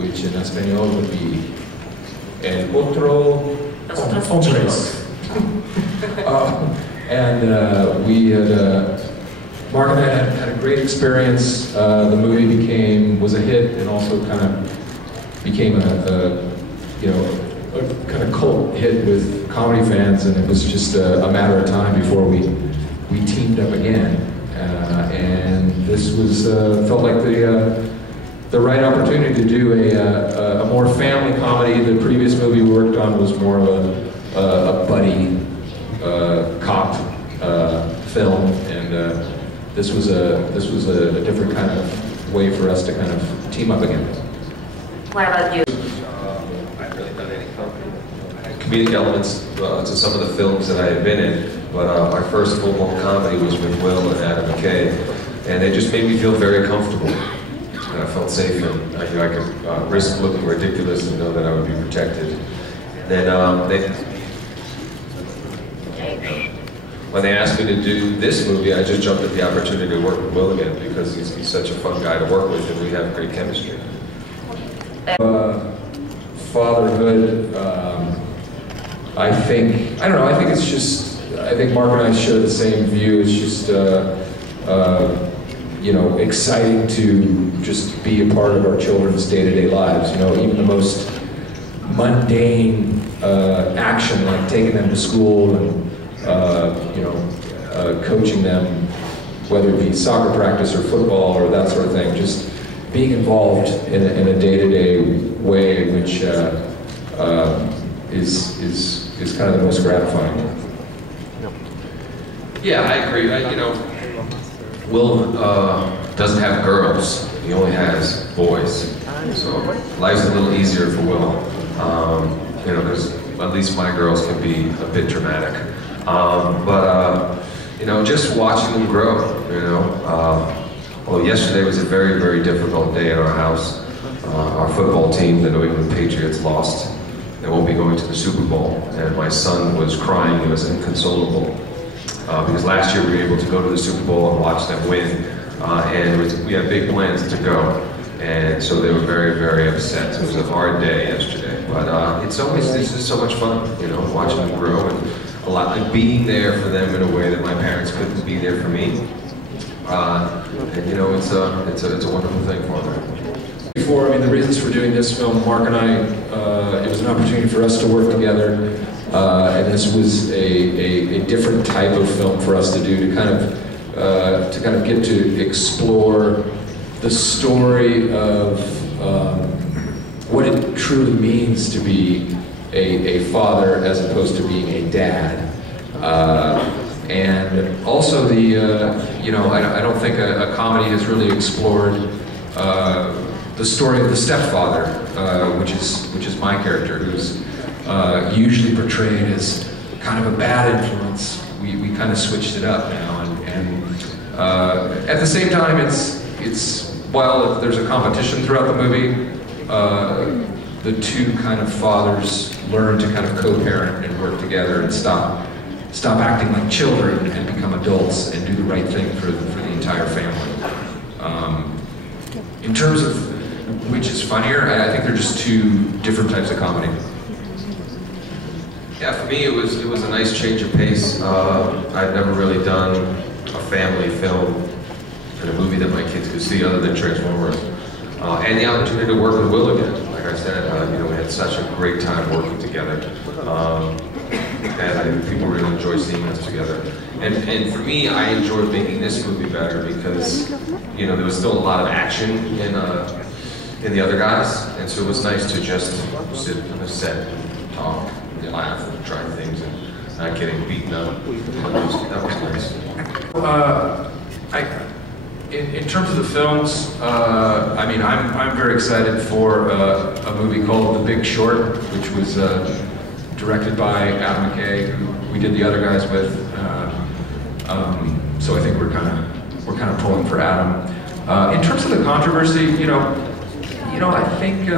which in Espanol would be el otro hombres. We had, Mark and I had a great experience. The movie was a hit and also kind of became a kind of cult hit with comedy fans, and it was just a matter of time before we teamed up again. And this was felt like the right opportunity to do a more family comedy. The previous movie we worked on was more of a buddy cop film, and this was a different kind of way for us to kind of team up again. What about you? I haven't really done any comedic elements to some of the films that I had been in, but my first full-blown comedy was with Will and Adam McKay, and they just made me feel very comfortable. And I felt safe, and I could risk looking ridiculous and know that I would be protected. Then when they asked me to do this movie, I just jumped at the opportunity to work with Will again because he's such a fun guy to work with, and we have great chemistry. Fatherhood, I think it's just, I think Mark and I share the same view. It's just, exciting to just be a part of our children's day-to-day lives. Even the most mundane action, like taking them to school and, coaching them, whether it be soccer practice or football or that sort of thing, just being involved in a day-to-day way, which is kind of the most gratifying. Yeah, I agree. Will doesn't have girls; he only has boys. So life's a little easier for Will, because at least my girls can be a bit dramatic. Just watching them grow. Well, yesterday was a very, very difficult day at our house. Our football team, the New England Patriots, lost. They won't be going to the Super Bowl, and my son was crying. He was inconsolable because last year we were able to go to the Super Bowl and watch them win, and we had big plans to go, and so they were very, very upset. It was a hard day yesterday, but it's just so much fun, watching them grow and being there for them in a way that my parents couldn't be there for me. It's a wonderful thing for them. The reasons for doing this film, Mark and I, it was an opportunity for us to work together, and this was a different type of film for us to do, to kind of get to explore the story of what it truly means to be a father as opposed to being a dad. And also I don't think a comedy has really explored the story of the stepfather, which is my character, who's usually portrayed as kind of a bad influence. We kind of switched it up now, and at the same time, it's while there's a competition throughout the movie, the two kind of fathers learn to kind of co-parent and work together and stop acting like children and become adults and do the right thing for the entire family. In terms of which is funnier, I think they're just two different types of comedy. Yeah, for me it was a nice change of pace. I've never really done a family film and a movie that my kids could see other than Transformers. And the opportunity to work with Will again. Like I said, we had such a great time working together. And I think people really enjoy seeing us together. And for me, I enjoyed making this movie better because, there was still a lot of action in the other guys, and so it was nice to just sit on the set and talk and laugh and try things and not getting beaten up. That was nice. In terms of the films, I'm very excited for a movie called The Big Short, which was directed by Adam McKay, who we did the other guys with. So I think we're kind of pulling for Adam. In terms of the controversy, I think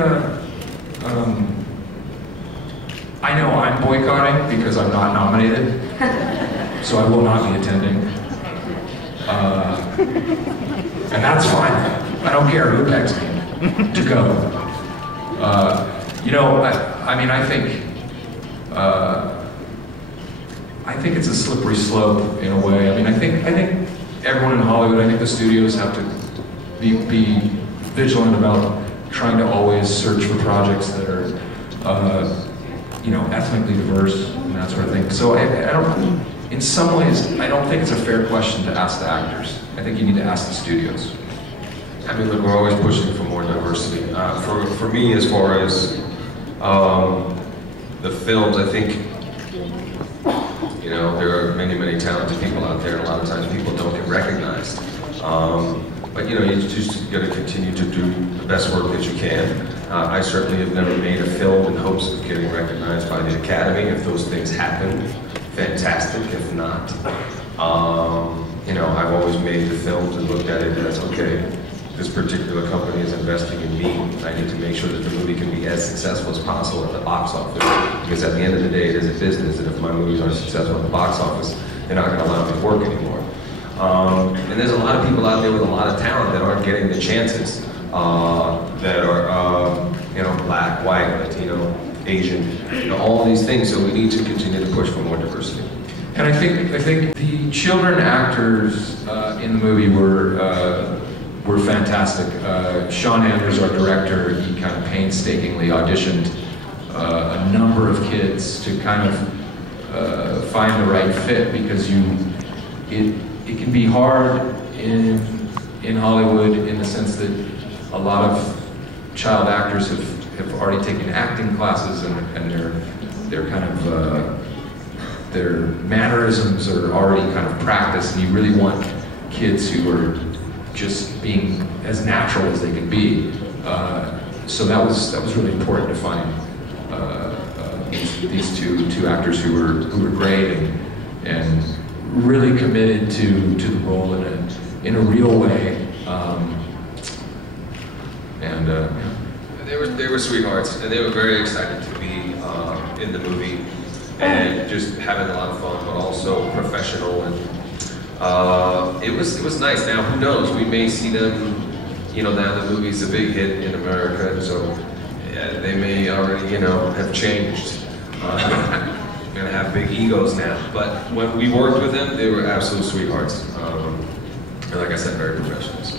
I know I'm boycotting because I'm not nominated, so I will not be attending. And that's fine. I don't care who begs me to go. You know, I mean, I think it's a slippery slope in a way. I mean, I think everyone in Hollywood, I think the studios have to be vigilant about trying to always search for projects that are, you know, ethnically diverse and that sort of thing. So I don't, in some ways, I don't think it's a fair question to ask the actors. I think you need to ask the studios. I mean, look, we're always pushing for more diversity. For me, as far as the films, I think, you know, there are many, many talented people out there, and a lot of times people don't get recognized. But you know, you just got to continue to do the best work that you can. I certainly have never made a film in hopes of getting recognized by the Academy. If those things happen, fantastic. If not, you know, I've always made the films and looked at it as, okay, this particular company is investing in me. I need to make sure that the movie can be as successful as possible at the box office. Because at the end of the day, it is a business, and if my movies aren't successful at the box office, they're not going to allow me to work anymore. And there's a lot of people out there with a lot of talent that aren't getting the chances, that are, you know, black, white, Latino, Asian, you know, all these things. So we need to continue to push for more diversity. And I think the children actors in the movie were fantastic. Sean Anders, our director, he kind of painstakingly auditioned a number of kids to kind of find the right fit, because it can be hard in Hollywood in the sense that a lot of child actors have already taken acting classes, and they're kind of their mannerisms are already kind of practiced, and you really want kids who are just being as natural as they can be. So that was really important to find these two actors who were great and really committed to the role in a real way. They were sweethearts, and they were very excited to be in the movie and just having a lot of fun, but also professional. And it was nice. Now, who knows? We may see them. You know, now the movie's a big hit in America, and so they may already, you know, have changed. Gonna have big egos now. But when we worked with them, they were absolute sweethearts. And like I said, very professionals.